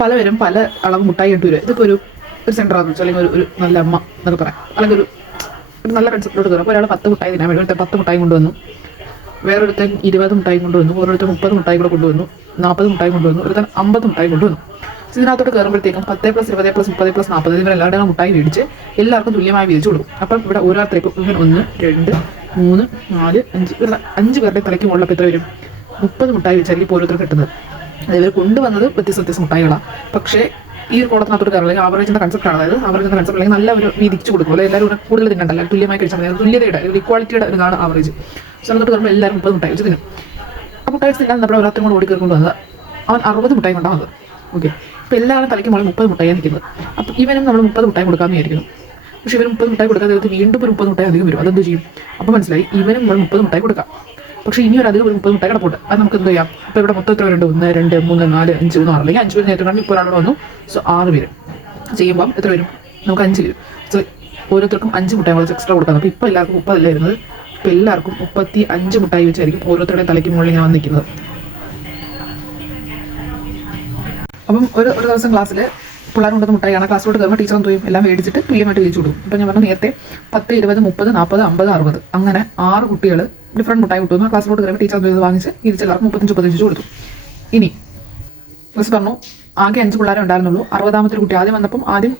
പലവരും പല അളവ് മുട്ടായി ഇട്ട് വരും. ഇതിപ്പോൾ ഒരു സെൻറ്ററാണെന്ന് വെച്ചാൽ അല്ലെങ്കിൽ ഒരു നല്ല അമ്മ എന്നൊക്കെ പറയാം, അല്ലെങ്കിൽ ഒരു നല്ല കൺസെപ്റ്റിലോട്ട് കയറും. അപ്പോൾ ഒരാൾ 10 മുട്ടായി തിന്നാൻ വേണ്ടി 10 മുട്ടായി കൊണ്ടുവന്നു, വേറൊരുത്തൻ 20 മുട്ടായി കൊണ്ടുവന്നു, ഓരോരുത്തർ 30 മുട്ടായി കൂടെ കൊണ്ടുവന്നു, 40 മുട്ടായി കൊണ്ടുവന്നു, ഒരുത്തൻ 50 മുട്ടായി കൊണ്ടുവന്നു. ഇതിനകത്തോട്ട് കയറുമ്പോഴത്തേക്കും 10 + 20 + 30 + 40 ഇവരെല്ലാവരുടെയും മുട്ടായി മേടിച്ച് എല്ലാവർക്കും തുല്യമായി വീതിച്ചു കൊടുക്കും. അപ്പം ഇവിടെ ഓരോരുത്തർക്കും ഇവൻ 1 2 3 4 5 ഇവരുടെ 5 പേരുടെ തലയ്ക്ക് മുകളിലപ്പോൾ എത്ര വരും? 30 മുട്ടായി വെച്ചായിരിക്കും ഇപ്പോൾ ഓരോരുത്തർ കിട്ടുന്നത്. ഇവർ കൊണ്ടുവന്നത് വ്യത്യസ്ത മുട്ടായികളാണ്. പക്ഷേ ഈ ഒരു കോളത്തിനകത്തോട്ട് കയറില്ല. ആവറേജിൻ്റെ കൺസെപ്റ്റാണ്. അതായത് ആവറേജിൻ്റെ കൺസെപ്റ്റ് അല്ലെങ്കിൽ നല്ല ഒരു വീതിച്ചു കൊടുക്കും. അല്ലെങ്കിൽ എല്ലാവരും കൂടുതൽ തിന്നണ്ടല്ല, തുല്യമായി കഴിച്ചാൽ മതി. തുല്യതയുടെ ഇക്വാളിറ്റിയുടെ ഇതാണ് ആവറേജ്. സ്ഥലത്തോട്ട് കയറുമ്പോൾ എല്ലാവരും 30 മുട്ടായി വെച്ച് തിന്നും. ആ മുട്ടായി തിന്നാൻ നമ്മുടെ ഓരോരുത്തരും കൂടെ ഓടിക്കയറിക്കൊണ്ട് വന്നത് അവൻ 60 മുട്ടായി കൊണ്ടാണ് വന്നത്. ഓക്കെ, അപ്പോൾ എല്ലാവരും തലയ്ക്ക് മുകളിൽ 30 മുട്ടായി നിൽക്കുന്നത്. അപ്പം ഇവനും നമ്മൾ 30 മുട്ടായി കൊടുക്കാമെന്ന് വിചാരിക്കുന്നു. പക്ഷേ ഇവർ 30 മുട്ടായി കൊടുക്കാതെ വീണ്ടും ഒരു 30 മുട്ടായി അധികം വരും. അതെന്ത് ചെയ്യും? അപ്പോൾ മനസ്സിലായി, ഇവനും നമ്മൾ 30 മുട്ടായി കൊടുക്കാം. പക്ഷേ ഇനി ഒരു അധികം ഒരു 30 മുട്ടായി കിടപ്പുണ്ട്. അത് നമുക്ക് എന്ത് ചെയ്യാം? ഇപ്പോൾ ഇവിടെ മൊത്തം എത്ര പേരുണ്ട്? 1 2 3 4 5 6 അല്ലെങ്കിൽ 5 പേര് നേരത്തെ കണ്ട് ഇപ്പോൾ ഒരാളോട് വന്നു. സോ 6 പേര് ചെയ്യുമ്പം എത്ര വരും? നമുക്ക് 5 വരും. സോ ഓരോരുത്തർക്കും 5 മുട്ടായി കുറച്ച് എക്സ്ട്രാ കൊടുക്കാം. അപ്പോൾ ഇപ്പോൾ എല്ലാവർക്കും 30 അല്ല വരുന്നത്. ഇപ്പോൾ എല്ലാവർക്കും 35 മുട്ടായി വെച്ചായിരിക്കും ഓരോരുത്തരുടെയും തലയ്ക്ക് മുകളിൽ ഞാൻ വന്നിരിക്കുന്നത്. അപ്പം ഒരു ദിവസം ക്ലാസ്സിൽ പിള്ളേർ കൊണ്ടുവന്ന മുട്ടായിയാണ്. ക്ലാസ്സിലോട്ട് കയറുമ്പോൾ ടീച്ചർ എന്ത് ചെയ്യും? എല്ലാം മേടിച്ചിട്ട് തുല്യമായിട്ട് വീതിച്ചു കൊടുക്കും. അപ്പോൾ ഞാൻ പറഞ്ഞു നേരത്തെ 10 20 30 40 50 60 അങ്ങനെ 6 കുട്ടികൾ ഡിഫറൻറ്റ് മുട്ടായി കൊണ്ടുവന്നു. ക്ലാസ്സിലോട്ട് കയറുമ്പോൾ ടീച്ചർ എന്ത് വാങ്ങിച്ച് തിരിച്ച് എല്ലാവർക്കും 35 കൊടുത്തു. ഇനി മിസ് പറഞ്ഞു ആകെ 5 പിള്ളേരെ ഉണ്ടായിരുന്നുള്ളൂ. 60ാമത്തെ കുട്ടി ആദ്യം വന്നപ്പം ആദ്യം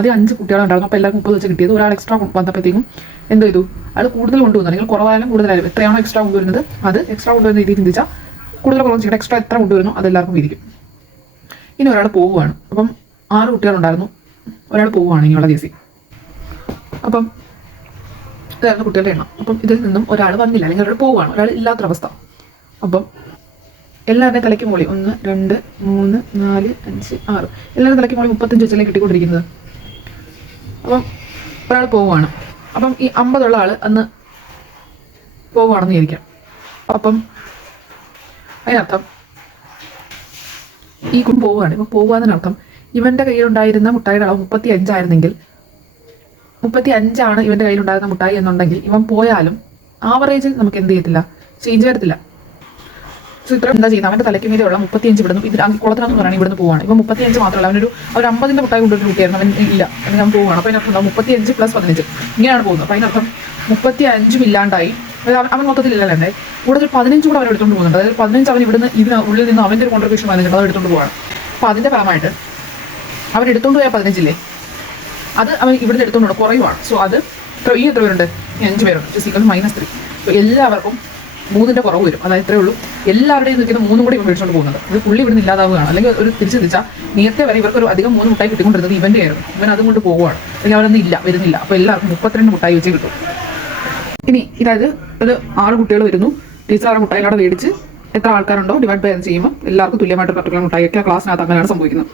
5 കുട്ടികളെ ഉണ്ടായിരുന്നു. അപ്പോൾ എല്ലാവർക്കും 30 വെച്ച് കിട്ടിയത്. ഒരാൾ എക്സ്ട്രാ വന്നപ്പോഴത്തേക്കും എന്ത് ചെയ്തു? അത് കൂടുതൽ കൊണ്ടുവന്നു. അല്ലെങ്കിൽ കുറവായാലും കൂടുതലായാലും എത്രയാണോ എക്സ്ട്രാ കൊണ്ടുവരുന്നത് അത് എക്സ്ട്രാ കൊണ്ടുവരുന്ന രീതിയിൽ ചിന്തിച്ചാൽ കൂടുതൽ കുറവ് ചെയ്യണം. എക്സ്ട്രാ എത്ര കൊണ്ടുവരുന്നു അതെല്ലാവർക്കും വീതിക്കും. ഇനി ഒരാൾ പോവുകയാണ്. അപ്പം 6 കുട്ടികളുണ്ടായിരുന്നു, ഒരാൾ പോവുകയാണ് ഇനിയുള്ള ദിവസം. അപ്പം ഇതായിരുന്നു കുട്ടികളുടെ എണ്ണം. അപ്പം ഇതിൽ നിന്നും ഒരാൾ വന്നില്ല, അല്ലെങ്കിൽ ഒരാൾ പോവുകയാണ്, ഒരാൾ ഇല്ലാത്തൊരവസ്ഥ. അപ്പം എല്ലാവരുടെയും തലയ്ക്ക് മുകളിൽ 1 2 3 4 5 6 എല്ലാവരുടെ തലയ്ക്ക് മുകളിൽ 35 വെച്ചല്ലേ കിട്ടിക്കൊണ്ടിരിക്കുന്നത്. അപ്പം ഒരാൾ പോവുകയാണ്. അപ്പം ഈ 50 ഉള്ള ആൾ അന്ന് പോവുകയാണെന്ന് വിചാരിക്കാം. അപ്പം അതിനർത്ഥം ഈ പോവുകയാണ്. ഇപ്പം പോകുകയെന്നതിനർത്ഥം ഇവൻ്റെ കയ്യിലുണ്ടായിരുന്ന മുട്ടായിയുടെ അളവ് 35 ആയിരുന്നെങ്കിൽ 35 ഇവൻ്റെ കയ്യിലുണ്ടായിരുന്ന മുട്ടായി എന്നുണ്ടെങ്കിൽ ഇവൻ പോയാലും ആവറേജിൽ നമുക്ക് എന്ത് ചെയ്യത്തില്ല? ചേഞ്ച് വരത്തില്ല. സോ ഇത്ര എന്താ ചെയ്യുന്നത്? അവൻ്റെ തലയ്ക്ക് മീതെയുള്ള 35 ഇവിടുന്ന് ഇത് കുളത്തിനകത്ത് പറയുകയാണ് ഇവിടുന്ന് പോവുകയാണ്. ഇപ്പം 35 മാത്രമല്ല, അവനൊരു 50ൻ്റെ മുട്ടായി കൊണ്ടൊരു കുട്ടിയായിരുന്നു. അവൻ ഇല്ല, അവൻ പോവുകയാണ്. അപ്പോൾ അതിനർത്ഥം 35 + 15 ഇങ്ങനെയാണ് പോകുന്നത്. അപ്പോൾ അതിനർത്ഥം 35 ഇല്ലാണ്ടായി. അവൻ മൊത്തത്തിലില്ലല്ലേ, കൂടെ ഒരു 15 കൂടെ അവൻ എടുത്തുകൊണ്ട് പോകുന്നുണ്ട്. അതായത് 15 അവൻ ഇവിടുന്ന് ഉള്ളിൽ നിന്ന് അവൻ്റെ ഒരു കോൺട്രിബ്യൂഷൻ 15 അത് എടുത്തുകൊണ്ട് പോവാണ്. അപ്പോൾ അതിൻ്റെ ഫലമായിട്ട് അവൻ എടുത്തുകൊണ്ട് പോയ 15 അത് അവൻ ഇവിടുന്ന് എടുത്തുകൊണ്ട് കുറയുവാണ്. സോ അത് ഈ എത്ര പേരുണ്ട്? 5 പേരുണ്ട്. -3. അപ്പോൾ എല്ലാവർക്കും 3ൻ്റെ കുറവ് വരും. അതായത് ഇത്രയേ ഉള്ളൂ. എല്ലാവരുടെയും നിൽക്കുന്ന 3 കൂടി ഇവൻ മേടിച്ചുകൊണ്ട് പോകുന്നത്. ഇത് പുള്ളി ഇവിടുന്ന് ഇല്ലാതാവുകയാണ്. അല്ലെങ്കിൽ ഒരു തിരിച്ചു തിരിച്ചാൽ നേരത്തെ വരെ ഇവർക്ക് ഒരു അധികം 3 മുട്ടായി കിട്ടിക്കൊണ്ടിരുന്നത് ഇവൻ്റെ ആയിരുന്നു. ഇവൻ അതുകൊണ്ട് പോവുകയാണ്. അല്ലെങ്കിൽ അവരൊന്നും വരുന്നില്ല. അപ്പോൾ എല്ലാവർക്കും 32 മുട്ടായി വെച്ച് കിട്ടും. ഇനി ഇതായത് ഒരു 6 കുട്ടികൾ വരുന്നു. ടീച്ചർ 6 മുട്ടായികളോടെ മേടിച്ച് എത്ര ആൾക്കാരുണ്ടോ ഡിവൈഡ് ബൈ ചെയ്യുമ്പോൾ എല്ലാവർക്കും തുല്യമായിട്ട് പർട്ടിക്കുലർ മുട്ടായിയൊക്കെ ക്ലാസ്സിനകത്ത് അങ്ങനെയാണ് സംഭവിക്കുന്നത്.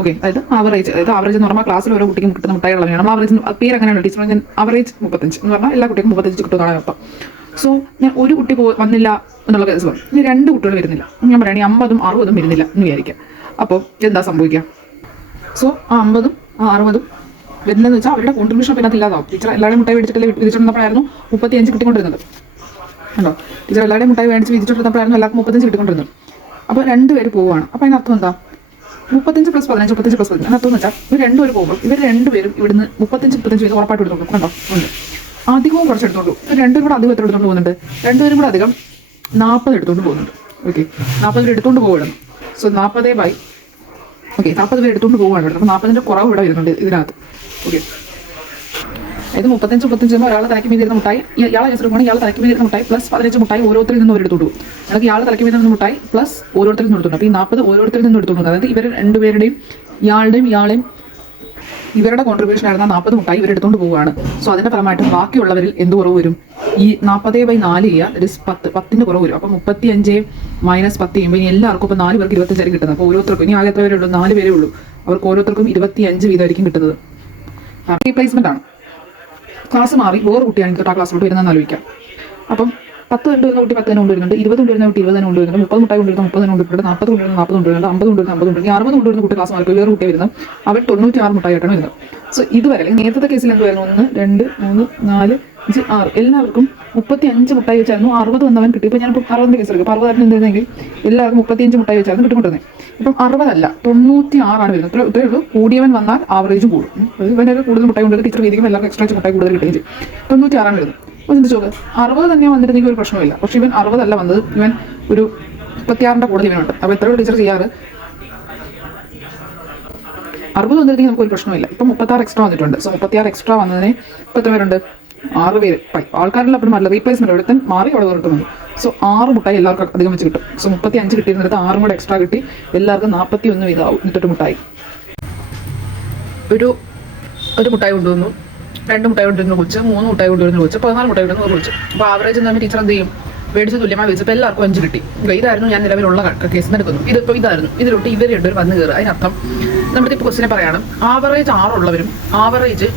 ഓക്കെ, അതായത് ആവറേജ് എന്ന് പറഞ്ഞാൽ ക്ലാസ്സിൽ ഓരോ കുട്ടിക്കും കിട്ടുന്ന മുട്ടായികളാണ്. നമ്മൾ ആവറേജ് പേര് അങ്ങനെയാണ്. ടീച്ചർ ഞാൻ ആവറേജ് 35 എന്ന് പറഞ്ഞാൽ എല്ലാ കുട്ടിക്കും 35 കിട്ടുന്നതാണ് അർത്ഥം. സോ ഞാൻ ഒരു കുട്ടി വന്നില്ല എന്നുള്ള കേസ് പറഞ്ഞു. ഇനി 2 കുട്ടികൾ വരുന്നില്ല. ഞാൻ പറയുകയാണെങ്കിൽ 50ഉം 60ഉം വരുന്നില്ല എന്ന് വിചാരിക്കുക. അപ്പോൾ എന്താ സംഭവിക്കുക? സോ ആ 50ഉം 60ഉം വരുന്നതെന്ന് വെച്ചാൽ അവരുടെ കോൺട്രിബ്യൂഷൻ പിന്നെ അതില്ലാതാവും. ടീച്ചർ എല്ലാവരുടെയും മുട്ടായി മേടിച്ചിട്ട് വിധിച്ചിട്ടുള്ളപ്പോഴായിരുന്നു 35 കിട്ടിക്കൊണ്ടിരുന്നത്. ഉണ്ടോ? ടീച്ചർ എല്ലാവരുടെയും മുട്ടായി മേടിച്ച് വിധിച്ചിട്ടുള്ളപ്പോഴായിരുന്നു എല്ലാവർക്കും 35 കിട്ടിക്കൊണ്ടിരുന്നത്. അപ്പോൾ 2 പേര് പോവുകയാണ്. അപ്പോൾ അതിനർത്ഥം എന്താ? 35 + 15 35 + 15 അതിനർത്ഥം എന്ന് വെച്ചാൽ ഇവർ 2 പേര് പോകുമ്പോൾ ഇവർ 2 പേരും ഇവിടുന്ന് 35 വീതം ഉറപ്പായിട്ട് എടുത്തോളൂ. കണ്ടോ? ഉണ്ട്. അധികവും കുറച്ച് എടുത്തോളൂ. 2 കൂടെ അധികം എത്ര എടുത്തുകൊണ്ട് പോകുന്നുണ്ട്? 2 പേരും കൂടെ അധികം 40 എടുത്തുകൊണ്ട് പോകുന്നുണ്ട്. ഓക്കെ, 40 പേര് എടുത്തുകൊണ്ട് പോവുകയാണ്. സോ 40 പേര് എടുത്തുകൊണ്ട് പോവുകയാണ്. അപ്പോൾ 40ൻ്റെ കുറവ് ഇവിടെ വരുന്നുണ്ട് ഇതിനകത്ത്. ഓക്കെ, ഇത് 35 ഒരാളെ തലയ്ക്ക് മീതിരുന്ന മുട്ടായി ഇയാളെ കേസെടുക്കുകയാണ്. ഇയാൾ തലയ്ക്ക് മീതിരുന്ന മുട്ടായി +15 മുട്ടായി ഓരോരുത്തരിൽ നിന്നും എടുത്തോണ്ട് പോകും. നമുക്ക് ഇയാൾ തലയ്ക്ക് മീതിരുന്ന മുട്ടായി പ്ലസ് ഓരോരുത്തരിൽ നിന്നും എടുത്തോണ്ട്. അപ്പോൾ ഈ 40 ഓരോരുത്തരിൽ നിന്നും എടുത്തോണ്ട്. അതായത് ഇവർ 2 പേരുടെയും ഇയാളെയും ഇവരുടെ കോൺട്രിബ്യൂഷൻ ആയിരുന്ന 40 മുട്ടായി ഇവർ എടുത്തുകൊണ്ട് പോവുകയാണ്. സോ അതിൻ്റെ ഫലമായിട്ട് ബാക്കിയുള്ളവരിൽ എന്ത് കുറവ് വരും? ഈ 40/4 ചെയ്യുക, 10ൻ്റെ കുറവ് വരും. അപ്പോൾ 35 - 10 ചെയ്യുമ്പോൾ ഇനി എല്ലാവർക്കും ഇപ്പോൾ 4 പേർക്ക് 25 കിട്ടുന്നത്. അപ്പോൾ ഓരോരുത്തർക്കും ഇനി ആകെ എത്ര പേരേ ഉള്ളൂ? 4 പേരേ ഉള്ളൂ. അവർക്ക് ഓരോരുത്തർക്കും 25 വീതമായിരിക്കും കിട്ടുന്നത്. റീപ്ലേസ്മെൻ്റ് ആണ്. ക്ലാസ് മാറി വേറെ കുട്ടിയാണെങ്കിൽ ആ ക്ലാസ്സിലോട്ട് വരുന്നതെന്ന് ആലോചിക്കാം. അപ്പം 10 കൊണ്ടുവരുന്ന കുട്ടി 10 കൊണ്ടുവരുന്നുണ്ട്, 20 കൊണ്ടുവരുന്ന കുട്ടി 20 കൊണ്ടുവരുന്നുണ്ട്, 30 മുട്ടായി കൊണ്ടുവരുന്ന 30 കൊണ്ടുവരുന്നുണ്ട്, 40 കൊണ്ടുവരുന്ന 40 കൊണ്ടുവരുന്നുണ്ട്, 50 കൊണ്ടുവരുന്ന 50 കൊണ്ടുവരുന്നു, 60 കൊണ്ടുവരുന്ന കുട്ടി ക്ലാസ് മാറി വേറെ കുട്ടി വരുന്നത് അവൻ 96 മുട്ടായിട്ടാണ് വരുന്നത്. സോ ഇതുവരെ അല്ലെങ്കിൽ നേരത്തെ കേസിൽ എന്ത് വരുന്നു? 1 2 3 4 5, 6 എല്ലാവർക്കും 35 മുട്ടായി വെച്ചായിരുന്നു 60 വന്നവൻ കിട്ടി. ഇപ്പം ഞാനിപ്പോൾ 60 കേസ് എടുക്കും. 60 എന്തായിരുന്നെങ്കിൽ എല്ലാവർക്കും 35 മുട്ടായി വെച്ചായിരുന്നു കിട്ടിക്കൊണ്ടിരുന്നത്. ഇപ്പം 60 അല്ല 96 വരുന്നത്. ഇത്രയേ ഉള്ളൂ. കൂടിയവൻ വന്നാൽ ആവറേജ് കൂടും. ഇവനൊക്കെ കൂടുതൽ മുട്ടായി കൊടുത്ത് ടീച്ചർ രീതിക്കും എല്ലാവർക്കും എക്സ്ട്രാ മുട്ടായി കൂടുതൽ കിട്ടുകയും ചെയ്യും. 96 വരുന്നത്. അപ്പോൾ ചിന്തിച്ചു നോക്ക്, 60 തന്നെ വന്നിരുന്നെങ്കിൽ ഒരു പ്രശ്നമില്ല. പക്ഷേ ഇവൻ 60 അല്ല വന്നത്, ഇവൻ ഒരു 36 കൂടുതൽ ഇവനുണ്ട്. അപ്പോൾ എത്രയോ ടീച്ചർ ചെയ്യാറ് 60 വന്നിരുന്നെങ്കിൽ നമുക്ക് ഒരു പ്രശ്നമില്ല. ഇപ്പം 36 എക്സ്ട്രാ വന്നിട്ടുണ്ട്. സോ 36 എക്സ്ട്രാ വന്നതിന് ഇപ്പോൾ എത്ര പേരുണ്ട്? 6 പേര്. ആൾക്കാരെല്ലാം അപ്പോഴും നല്ല റീപ്ലേസ്മെന്റ് ഒരുത്തൻ മാറി അവിടെ കിട്ടുന്നുണ്ട്. സോ 6 മുട്ടായി എല്ലാവർക്കും അധികം വെച്ച് കിട്ടും. സോ 35 കിട്ടിയിരുന്നിടത്ത് 6 കൂടെ എക്സ്ട്രാ കിട്ടി. എല്ലാവർക്കും 41 വീതമാവും. എന്നിട്ടൊരു മുട്ടായി ഒരു മുട്ടായി കൊണ്ടുവന്നു, 2 മുട്ടായി കൊണ്ടുവരുന്ന കൊച്ച്, 3 മുട്ടായി കൊണ്ടുവരുന്ന കൊച്ച്, 14 മുട്ടായി കൊണ്ടുവരുന്ന കൊച്ച്. അപ്പോൾ ആവറേജ് എന്ന് ടീച്ചർ എന്ത് ചെയ്യും? മേടിച്ച് തുല്യമായി വെച്ചപ്പോൾ എല്ലാവർക്കും 5 കിട്ടി. ഇതായിരുന്നു ഞാൻ നിലവിലുള്ള കേസിൽ എടുക്കുന്നു. ഇതിപ്പോൾ ഇതായിരുന്നു. ഇതിലോട്ട് ഇവർ രണ്ടുപേർ വന്ന് കയറുക. അതിനർത്ഥം നമ്മുടെ ഇപ്പോൾ ക്വസ്റ്റിനെ പറയണം, ആവറേജ് 6 ഉള്ളവരും ആവറേജ്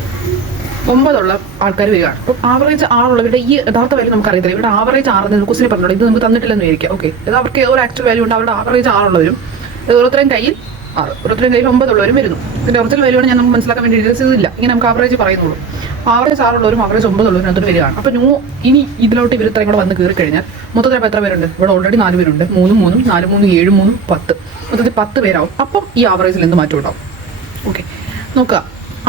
9 ഉള്ള ആൾക്കാർ വരികയാണ്. അപ്പോൾ ആവറേജ് 6 ഉള്ളവരുടെ ഈ യഥാർത്ഥ വാല്യൂ നമുക്ക് അറിയത്തില്ല. ഇവിടെ ആവറേജ് 6 ക്വസ്റ്റിനെ പറഞ്ഞോളൂ. ഇത് നമുക്ക് തന്നിട്ടില്ലെന്ന് വിചാരിക്കാം. ഓക്കെ, ഇത് അവർക്ക് ഒരു ആക്ച്വൽ വാല്യൂ ഉണ്ട്. അവരുടെ ആവറേജ് 6 ഉള്ളവരും ഓരോരുത്തരും കയ്യിൽ 6, ഓരോരുത്തരും കയ്യിൽ 9 ഉള്ളവരും വരുന്നു. ഇതിൻ്റെ ഒറിജിനൽ വാല്യൂ ആണ് ഞാൻ നമുക്ക് മനസ്സിലാക്കാൻ വേണ്ടി ഇതില്ല. ഇങ്ങനെ നമുക്ക് ആവറേജ് പറയുന്നുള്ളൂ. ആവറേജ് 6 ഉള്ളവരും ആവറേജ് 9 ഉള്ളവരും അതിൽ വരികയാണ്. അപ്പോൾ ഇനി ഇതിലോട്ട് ഇവർ ഇത്രയും കൂടെ വന്ന് കയറി കഴിഞ്ഞാൽ മൊത്തത്തിൽ അപ്പോൾ എത്ര പേരുണ്ട്? ഇവിടെ ഓൾറെഡി 4 പേരുണ്ട്. 3, 3, 4, 3, 7, 3, 10. മൊത്തത്തിൽ 10 പേരാവും. അപ്പം ഈ ആവറേജിൽ എന്ത് മാറ്റം ഉണ്ടാവും? ഓക്കെ, നോക്കുക.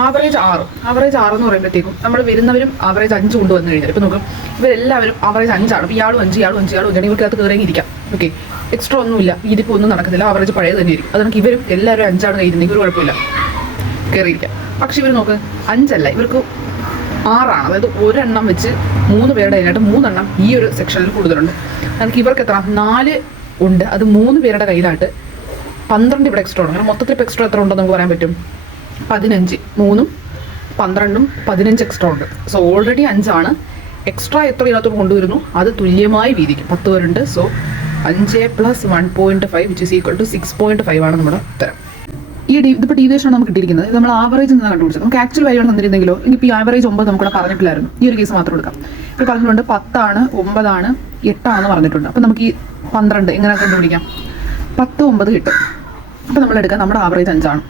ആവറേജ് 6 എന്ന് പറയുമ്പോഴത്തേക്കും നമ്മൾ വരുന്നവരും ആവറേജ് 5 കൊണ്ടുവന്നു കഴിഞ്ഞാൽ ഇപ്പം നോക്കും, ഇവരെല്ലാവരും ആവറേജ് 5 ആണ്. അപ്പോൾ ഇയാളും 5, ഇയാളും 5, ഇയാളും 5 ഇവർക്ക് അത് കയറിയിരിക്കാം. ഓക്കെ, എക്സ്ട്രാ ഒന്നുമില്ല. ഇതിപ്പോൾ ഒന്നും നടക്കത്തില്ല. ആവറേജ് പഴയത് തന്നെ ആയിരിക്കും. അതുകൊണ്ട് ഇവരും എല്ലാവരും 5 ആണ് കയറുന്നെങ്കിൽ ഒരു കുഴപ്പമില്ല, കയറിയിരിക്കാം. പക്ഷെ ഇവർ നോക്ക്, 5 അല്ല, ഇവർക്ക് 6 ആണ്. അതായത് ഒരെണ്ണം വെച്ച് 3 പേരുടെ കയ്യിലായിട്ട് 3 എണ്ണം ഈ ഒരു സെക്ഷനിൽ കൂടുതലുണ്ട്. നമുക്ക് ഇവർക്ക് എത്ര? 4 ഉണ്ട്. അത് 3 പേരുടെ കയ്യിലായിട്ട് 12 ഇവിടെ എക്സ്ട്രാ ഉണ്ട്. കാരണം മൊത്തത്തിൽ ഇപ്പോൾ എക്സ്ട്രാ എത്ര ഉണ്ടെന്ന് നമുക്ക് പറയാൻ പറ്റും? 15. 3ഉം 12ഉം 15 എക്സ്ട്രാ ഉണ്ട്. സോ ഓൾറെഡി 5 ആണ്. എക്സ്ട്രാ എത്ര ഇതിനകത്തോട് കൊണ്ടുവരുന്നു അത് തുല്യമായി വീതിക്കും. 10 പേരുണ്ട്. So 5 + 1.5 which is equal to 6.5 ആണ് നമ്മുടെ ഉത്തരം. ഇതിപ്പോൾ ഡീവിയേഷൻ ആണ് നമുക്ക് കിട്ടിയിരിക്കുന്നത്. ഇത് നമ്മൾ ആവറേജ് നിന്നാണ് കണ്ടുപിടിച്ചത്. നമുക്ക് ആക്ച്വൽ വാല്യൂ ആണ് തന്നിരുന്നെങ്കിലോ ഇനിയിപ്പോൾ ഈ ആവറേജ് 9 നമുക്കിവിടെ പറഞ്ഞിട്ടില്ലായിരുന്നു. ഈ ഒരു കേസ് മാത്രം എടുക്കാം. ഇപ്പോൾ പറഞ്ഞിട്ടുണ്ട് 10 ആണ്, 9 ആണ്, 8 ആണെന്ന് പറഞ്ഞിട്ടുണ്ട്. അപ്പോൾ നമുക്ക് ഈ 12 എങ്ങനെ കണ്ടുപിടിക്കാം? 10, 9 കിട്ടും. അപ്പോൾ നമ്മൾ എടുക്കാം നമ്മുടെ ആവറേജ് 5 ആണ്.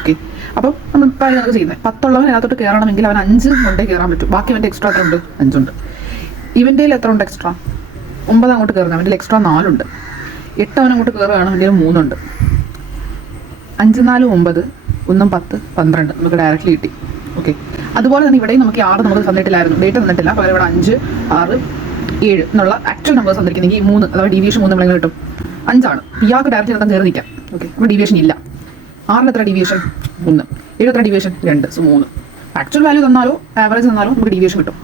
ഓക്കെ, അപ്പം നമ്മൾ ഇപ്പോൾ നമുക്ക് ചെയ്യുന്നത് 10 ഉള്ളവൻ അതിനകത്തോട്ട് കയറണമെങ്കിൽ അവൻ 5 കൊണ്ടേ കയറാൻ പറ്റും. ബാക്കി അവൻ്റെ എക്സ്ട്രാ എത്ര ഉണ്ട്? 5 ഉണ്ട്. ഇവൻ്റെ എത്ര ഉണ്ട് എക്സ്ട്രാ? 9 അങ്ങോട്ട് കയറുന്നത്. അവൻ്റെ എക്സ്ട്രാ 4 ഉണ്ട്. 8 അവൻ അങ്ങോട്ട് കയറുകയാണ്. അവൻ്റെ 3 ഉണ്ട്. 5, 4, 9, 1, 10, 12 നമുക്ക് ഡയറക്റ്റ്ലി കിട്ടി. ഓക്കെ, അതുപോലെ തന്നെ ഇവിടെയും നമുക്ക് 6 നമുക്ക് തന്നിട്ടില്ലായിരുന്നു, ഡേറ്റ് തന്നിട്ടില്ല. പകരം ഇവിടെ 5, 6, 7 എന്നുള്ള ആക്ച്വൽ നമ്പേഴ്സ് തന്നിരിക്കുന്നെങ്കിൽ 3 അഥവാ ഡീവിയേഷൻ 3 നമ്മളെങ്ങനെ കിട്ടും? 5 ആണ്. ഇയാൾക്ക് ഡയറക്റ്റ് നിർത്താൻ കയറി നിൽക്കാം. ഓക്കെ, അപ്പോൾ ഡീവിയേഷൻ ഇല്ല. 6 എത്ര ഡീവിയേഷൻ? 1. 7 എത്ര ഡീവിയേഷൻ? 2. സോ 3. ആക്ച്വൽ വാല്യൂ തന്നാലോ ആവറേജ് തന്നാലോ നമുക്ക് ഡീവിയേഷൻ കിട്ടും.